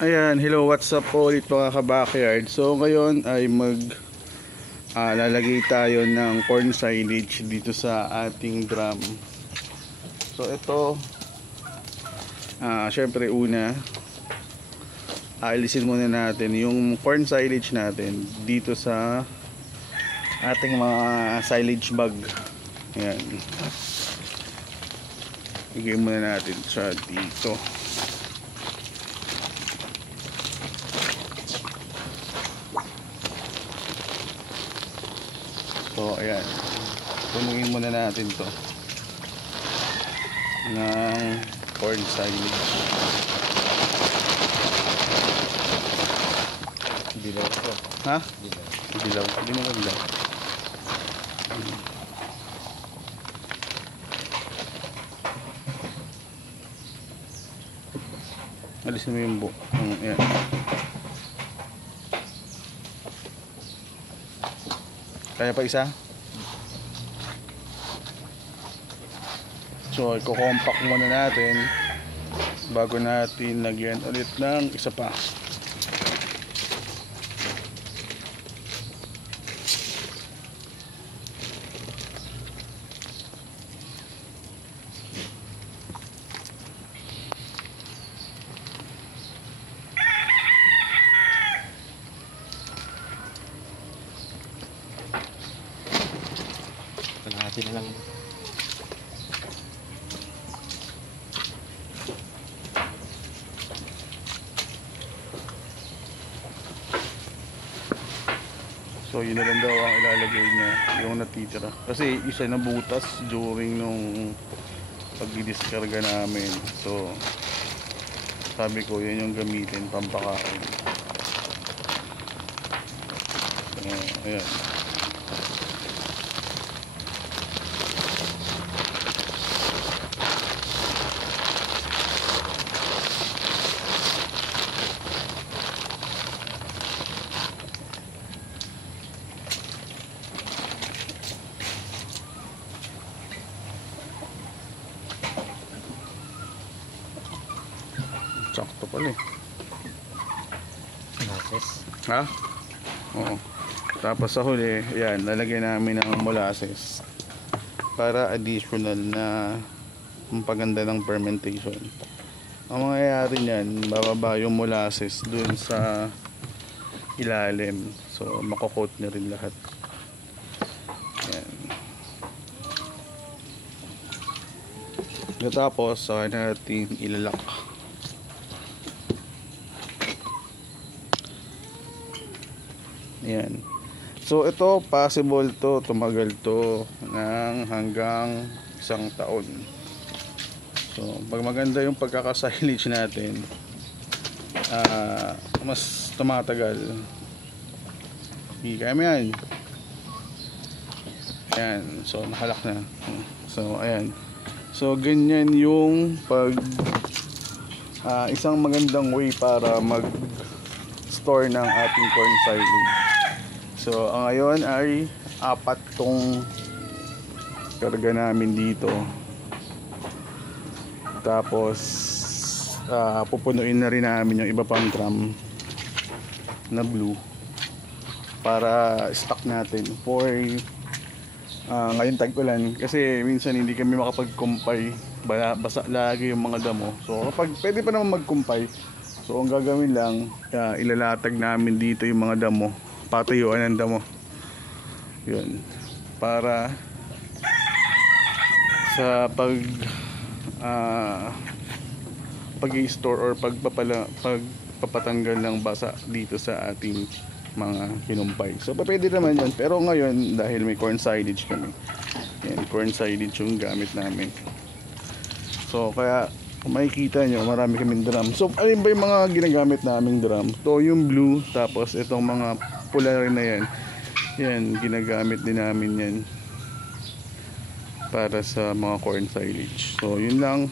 Ayan, hello, what's up po ulit mga ka-backyard. So ngayon ay lalagay tayo ng corn silage dito sa ating drum. So ito, syempre una, aalisin muna natin yung corn silage natin dito sa ating mga silage bag. Ayan, igay muna natin siya dito. So ayan, punuin muna natin to ng corn silage. Dilaw ko. Ha? Dilaw. Dilaw. Hindi mo dilaw. Alisin mo yung buo. Ayan. Kaya pa isa? So, i-compact muna natin bago natin lagyan ulit ng isa pa. Kalahati na lang. So yun na lang daw ang ilalagay niya, yung natitira. Kasi isa na butas during nung pag-discarga namin. So sabi ko yan yung gamitin pampakain. So ayan. Sakto pala eh. Molasses. Ha? Oo. Tapos sa huli, yan, lalagyan namin ng molasses para additional na pampaganda ng fermentation. Ang mangyayari niyan, bababa yung molasses dun sa ilalim. So, makokot na rin lahat. Yan. Tapos, saka natin ilalak. Yan. So ito possible to tumagal to ng hanggang 1 taon. So pag maganda yung pagkaka-silage natin, mas tumatagal. Kaya mo yan. Yan. So nakalak na. So ayan. So ganyan yung pag isang magandang way para mag store ng ating corn silage. So ngayon ay 4 tong karga namin dito. Tapos pupunuin na rin namin yung iba pang drum na blue para stock natin for ngayon tag-ulan, kasi minsan hindi kami makapag-kumpay, basa lagi yung mga damo. So kapag pwede pa naman mag-kumpay, so ang gagawin lang, ilalatag namin dito yung mga damo, patuyuan ng damo. Yun. Para sa pag-i-store or pagpapatanggal ng basa dito sa ating mga kinumpay. So pwede naman yun. Pero ngayon, dahil may corn silage kami, yan, corn silage yung gamit namin. So kaya kung makikita nyo, marami kaming drum. So alin ba yung mga ginagamit naming drum? Ito yung blue, tapos itong mga pula rin na yan, yan, ginagamit din namin yan para sa mga corn silage. So yun lang.